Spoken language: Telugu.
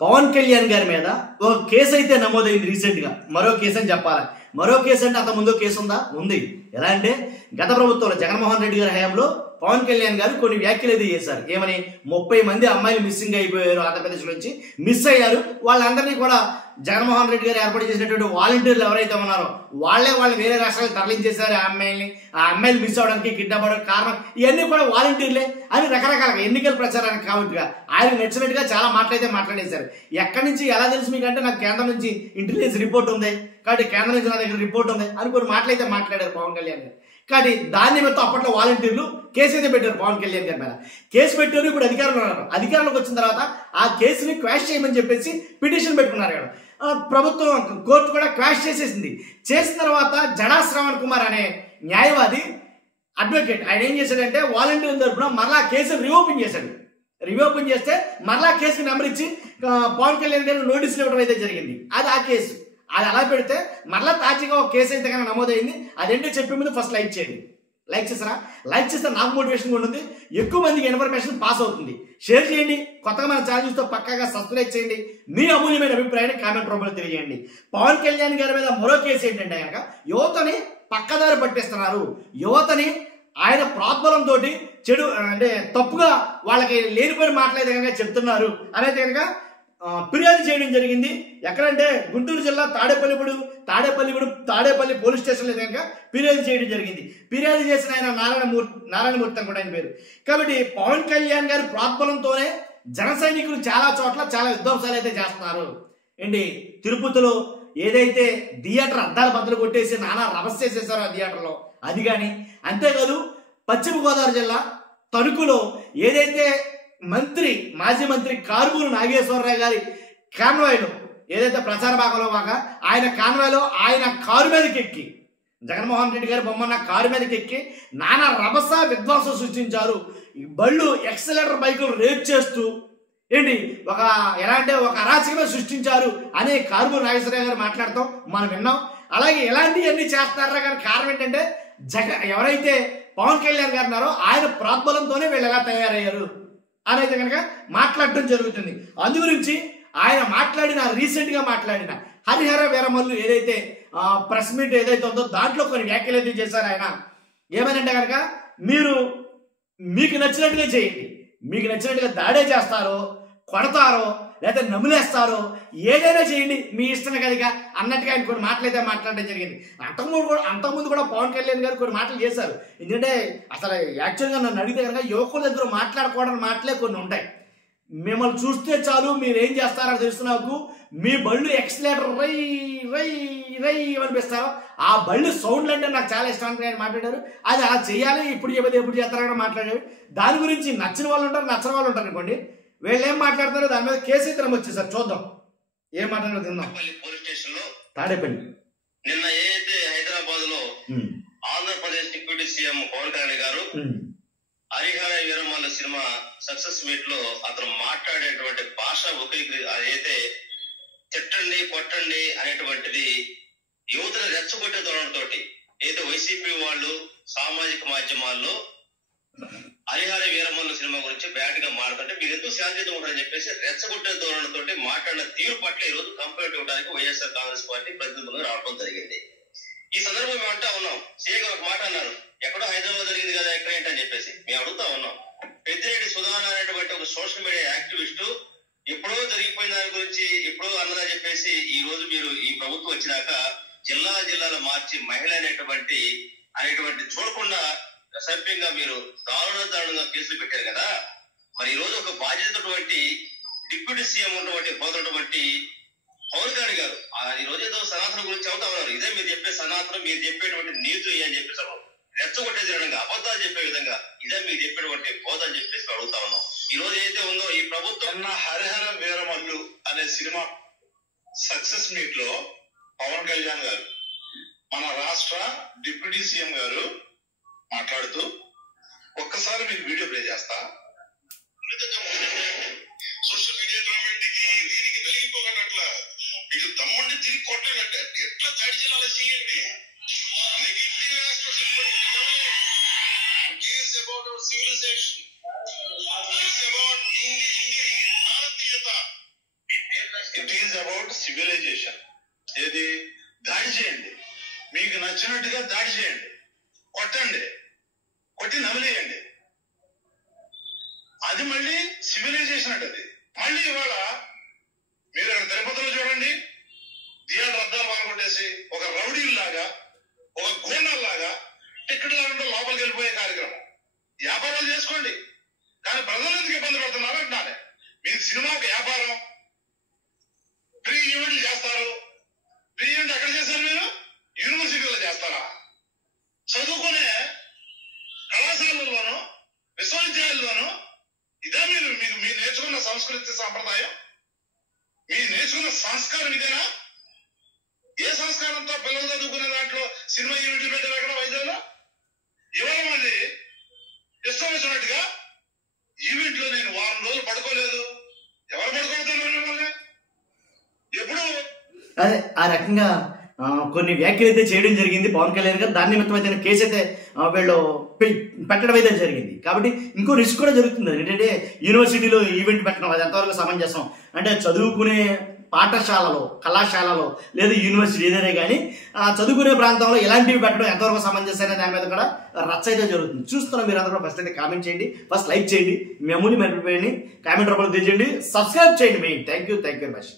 పవన్ కళ్యాణ్ గారి మీద ఒక కేసు అయితే నమోదైంది రీసెంట్గా. మరో కేసు అని చెప్పాలి. మరో కేసు అంటే అంత ముందు కేసు ఉందా? ఉంది. ఎలా అంటే గత ప్రభుత్వంలో జగన్మోహన్ రెడ్డి గారి హయాంలో పవన్ కళ్యాణ్ గారు కొన్ని వ్యాఖ్యలు అయితే చేశారు. ఏమని 30 మంది అమ్మాయిలు మిస్సింగ్ అయిపోయారు, ఆంధ్రప్రదేశ్ నుంచి మిస్ అయ్యారు. వాళ్ళందరినీ కూడా జగన్మోహన్ రెడ్డి గారు ఏర్పాటు చేసినటువంటి వాలంటీర్లు ఎవరైతే ఉన్నారో వాళ్ళు వేరే రాష్ట్రాలకు తరలించేశారు. ఆ అమ్మాయిలు మిస్ అవడానికి, కిడ్నాప్ అవడానికి కారణం ఇవన్నీ కూడా వాలంటీర్లే అని రకరకాల ఎన్నికల ప్రచారానికి కాబట్టి ఆయన నచ్చినట్టుగా చాలా మాటలైతే మాట్లాడేశారు. ఎక్కడి నుంచి ఎలా తెలుసు మీకంటే నాకు కేంద్రం నుంచి ఇంటెలిజెన్స్ రిపోర్ట్ ఉంది కాబట్టి కేంద్రం నుంచి నా దగ్గర రిపోర్ట్ ఉంది అని కొన్ని మాటలైతే మాట్లాడారు పవన్ కళ్యాణ్ గారు. కానీ దాన్ని మొత్తం అప్పట్లో వాలంటీర్లు కేసు అయితే పెట్టారు పవన్ కళ్యాణ్ గారి మీద. కేసు పెట్టారు. ఇప్పుడు అధికారంలో ఉన్నారు. అధికారంలోకి వచ్చిన తర్వాత ఆ కేసుని క్వాష్ చేయమని చెప్పేసి పిటిషన్ పెట్టుకున్నారు కదా. ప్రభుత్వం కోర్టు కూడా క్వాష్ చేసేసింది. చేసిన తర్వాత జడా శ్రవణ్ కుమార్ అనే న్యాయవాది అడ్వకేట్ ఆయన ఏం చేశాడంటే వాలంటీర్ల తరఫున మరలా కేసును రీఓపెన్ చేశాడు. రీఓపెన్ చేస్తే మరలా కేసుకి నెంబర్ ఇచ్చి పవన్ కళ్యాణ్ గారు నోటీసులు ఇవ్వడం అయితే జరిగింది. అది ఆ కేసు. అది అలా పెడితే మరలా తాజాగా ఒక కేసు అయితే కనుక నమోదైంది. అదేంటో చెప్పే ముందు ఫస్ట్ లైక్ చేయండి. లైక్ చేస్తారా? లైక్ చేస్తే నాకు మోటివేషన్ ఉంటుంది, ఎక్కువ మందికి ఇన్ఫర్మేషన్ పాస్ అవుతుంది. షేర్ చేయండి. కొత్తగా మన ఛానల్ చూస్తే పక్కాగా సబ్స్క్రైబ్ చేయండి. మీ అమూల్యమైన అభిప్రాయాన్ని కామెంట్ రూపంలో తెలియజేయండి. పవన్ కళ్యాణ్ గారి మీద మరో కేసు ఏంటంటే కనుక యువతని పక్కదారి పట్టిస్తున్నారు. యువతని ఆయన ప్రోద్బలంతో చెడు అంటే తప్పుగా వాళ్ళకి లేనిపోయిన మాటలైతే కనుక చెప్తున్నారు అనేది కనుక ఫిర్యాదు చేయడం జరిగింది. ఎక్కడంటే గుంటూరు జిల్లా తాడేపల్లి పోలీస్ స్టేషన్లో కనుక ఫిర్యాదు చేయడం జరిగింది. ఫిర్యాదు చేసిన ఆయన నారాయణమూర్తి అని కూడా ఆయన పేరు. కాబట్టి పవన్ కళ్యాణ్ గారి ప్రోద్బలంతోనే జన సైనికులు చాలా చోట్ల చాలా విధ్వంసాలు అయితే చేస్తున్నారు. ఏంటి తిరుపతిలో ఏదైతే థియేటర్ అద్దాల బద్దలు కొట్టేసి నానా రభస్ చేసేసారో ఆ థియేటర్లో అది కానీ, అంతేకాదు పశ్చిమ గోదావరి జిల్లా తణుకులో ఏదైతే మాజీ మంత్రి కారుమూరి నాగేశ్వరరావు గారి కాన్వాయ్లో ఏదైతే ప్రచార భాగంలో ఆయన కాన్వాయ్లో ఆయన కారు మీదకి ఎక్కి జగన్మోహన్ రెడ్డి గారి బొమ్మన్న కారు మీదకి ఎక్కి నానా రభస విధ్వంసం సృష్టించారు. బళ్ళు ఎక్సలేటర్ బైకులు రేప్ చేస్తూ ఏంటి ఎలాంటి ఒక అరాచకమే సృష్టించారు అనే కారుమూరి నాగేశ్వరరావు గారు మాట్లాడతాం మనం విన్నాం. అలాగే ఎలాంటివన్నీ చేస్తారా కానీ కారణం ఏంటంటే ఎవరైతే పవన్ కళ్యాణ్ గారు ఉన్నారో ఆయన ప్రోద్బలంతోనే వీళ్ళు ఎలా తయారయ్యారు అనేది కనుక మాట్లాడటం జరుగుతుంది. అందు గురించి ఆయన రీసెంట్గా మాట్లాడిన హరిహర వీరమల్లు ఏదైతే ప్రెస్ మీట్ ఏదైతే ఉందో దాంట్లో కొన్ని వ్యాఖ్యలు అయితే చేశారు. ఆయన ఏమనంటే కనుక మీకు నచ్చినట్టుగా చేయండి, మీకు నచ్చినట్టుగా దాడే చేస్తారో కొడతారో లేదా నమిలేస్తారో ఏదైనా చేయండి మీ ఇష్టం కనుక అన్నట్టుగా ఆయన కొన్ని మాటలైతే మాట్లాడడం జరిగింది. అంతకుముందు కూడా పవన్ కళ్యాణ్ గారు కొన్ని మాటలు చేశారు. ఎందుకంటే అసలు యాక్చువల్గా నన్ను అడిగితే కనుక యువకుల దగ్గర మాట్లాడుకోవడానికి మాటలే కొన్ని ఉంటాయి. మిమ్మల్ని చూస్తే చాలు మీరేం చేస్తారో తెలుసు నాకు, మీ బళ్ళు ఎక్సలేటర్ రై రై రై అనిపిస్తారో ఆ బళ్ళు సౌండ్లు అంటే నాకు చాలా ఇష్టం అని ఆయన మాట్లాడారు. అది అలా చేయాలి, ఎప్పుడు చెప్పేది ఎప్పుడు చేస్తారని మాట్లాడారు. దాని గురించి నచ్చిన వాళ్ళు ఉంటారు, నచ్చని వాళ్ళు ఉంటారు అనుకోండి. వీళ్ళు ఏం మాట్లాడతారో దాని మీద కేసు అయితే వచ్చేసారు. చూద్దాం ఏం మాట్లాడారో తిందాం. పోలీస్ స్టేషన్ లో తాడేపల్లి నిన్న ఏదైతే హైదరాబాద్ లో ఆంధ్రప్రదేశ్ డిప్యూటీ సీఎం పవన్ కళ్యాణ్ గారు Harihara Veeramalla cinema success meet లో అతను మాట్లాడేటువంటి భాష అదైతే తిట్టండి కొట్టండి అనేటువంటిది యువతను రెచ్చగొట్టే ధోరణితో ఏదైతే వైసీపీ వాళ్ళు సామాజిక మాధ్యమాల్లో హరిహర వీరమల్ల సినిమా గురించి బ్యాడ్ గా మాట్లాడుతుంటే మీరు ఎందుకు శాంతియుతం ఉంటారని చెప్పేసి రెచ్చగొట్టే ధోరణితో మాట్లాడిన తీరు పట్ల ఈ రోజు కంప్లైంట్ ఇవ్వడానికి వైఎస్ఆర్ కాంగ్రెస్ పార్టీ ప్రతినిధులు రావడం జరిగింది. ఈ సందర్భం మేము అంటా ఉన్నాం, సీఏ ఒక మాట అన్నారు, ఎక్కడో హైదరాబాద్ జరిగింది కదా ఎక్కడ ఏంటని చెప్పేసి మేము అడుగుతా ఉన్నాం. పెద్దిరెడ్డి సుధాన అనేటువంటి ఒక సోషల్ మీడియా యాక్టివిస్టు ఎప్పుడో జరిగిపోయిన దాని గురించి ఎప్పుడో అన్నదని చెప్పేసి ఈ రోజు మీరు ఈ ప్రభుత్వం వచ్చినాక జిల్లాలో మార్చి మహిళ అనేటువంటి చూడకుండా అసభ్యంగా మీరు దారుణంగా కేసులు పెట్టారు కదా. మరి ఈ రోజు ఒక బాధ్యతటువంటి డిప్యూటీ సీఎం ఉన్నటువంటి పవన్ కళ్యాణ్ గారు ఈ రోజు ఏదో సనాతన గురించి అవుతా ఉన్నారు. ఇదే మీరు చెప్పే సనాతనం, మీరు చెప్పేటువంటి నీతులు అని చెప్పేసి రెచ్చగొట్టే విధంగా అబద్ధాలు చెప్పే విధంగా ఇదే మీరు చెప్పేటువంటి బోధ అని చెప్పేసి అడుగుతా ఉన్నాం. ఈ రోజు ఏదైతే ఉందో ఈ ప్రభుత్వం హరిహర వీరమల్లు అనే సినిమా సక్సెస్ మీట్ లో పవన్ కళ్యాణ్ గారు మన రాష్ట్ర డిప్యూటీ సీఎం గారు మాట్లాడుతూ ఒక్కసారి మీకు వీడియో ప్లే చేస్తా. సోషల్ మీడియా దీనికి వెలిగిపోగలట్ల మీకు తమ్ముడిని తిరిగి కొట్టగట్టే ఎట్లా దాడి చేయాలో చేయండి. Negative aspect is about our civilization. It's about భారతీయత. It is about civilization. ఏది దాడి చేయండి, మీకు నచ్చినట్టుగా దాడి చేయండి, కొట్టండి, కొట్టి నమిలేయండి, అది మళ్ళీ సివిలైజేషన్ అంటది. మళ్ళీ ఇవాళ మీరు అక్కడ తిరుపతిలో చూడండి, థియేటర్ అద్దాలు పాల్గొట్టేసి ఒక రౌడీల్లాగా ఒక గూండాల్లాగా టికెట్ లేకుండా లోపలికి వెళ్ళిపోయే కార్యక్రమం. వ్యాపారాలు చేసుకోండి, కానీ ప్రజలు ఎందుకు ఇబ్బంది పడుతున్నారు అంటున్నానే. మీకు సినిమా ఒక వ్యాపారం, ప్రీ ఈవెంట్లు చేస్తారు. ప్రీ ఈవెంట్ ఎక్కడ చేశారు మీరు? యూనివర్సిటీలో చేస్తారా? చదువుకునే కళాశాలల్లోనూ విశ్వవిద్యాలయాల్లోనూ ఇదే మీరు మీరు నేర్చుకున్న సంస్కృతి సాంప్రదాయం, మీరు నేర్చుకున్న సంస్కారం ఇదేనా? ఏ సంస్కారంతో పిల్లలు చదువుకునే దాంట్లో సినిమా ఈవెంట్లు పెట్టారు అక్కడ వైద్యంలో? ఇవాళ మళ్ళీ ఇష్టం వచ్చినట్టుగా ఈవెంట్లో నేను వారం రోజులు పడుకోలేదు. ఎవరు పడుకోతున్నారు మిమ్మల్ని? ఎప్పుడు అదే ఆ రకంగా కొన్ని వ్యాఖ్యలు అయితే చేయడం జరిగింది పవన్ కళ్యాణ్ గారు. దాని నిమిత్తం అయితే కేసు అయితే వీళ్ళు పెట్టడం అయితే జరిగింది. కాబట్టి ఇంకో రిస్క్ కూడా జరుగుతుంది. ఏంటంటే యూనివర్సిటీలో ఈవెంట్ పెట్టడం అది ఎంతవరకు సమంజసం అంటే, చదువుకునే పాఠశాలలో, కళాశాలలో లేదా యూనివర్సిటీ ఏదైనా కానీ చదువుకునే ప్రాంతంలో ఇలాంటివి పెట్టడం ఎంతవరకు సమంజసం అనే దాని మీద కూడా రచ్చ అయితే జరుగుతుంది. చూస్తున్నాం. మీరు అందరూ ఫస్ట్ అయితే కామెంట్ చేయండి, ఫస్ట్ లైక్ చేయండి, మీ అమూల్యమైన కామెంట్ రూపంలో తెలియజేయండి, సబ్స్క్రైబ్ చేయండి. Thank you very much.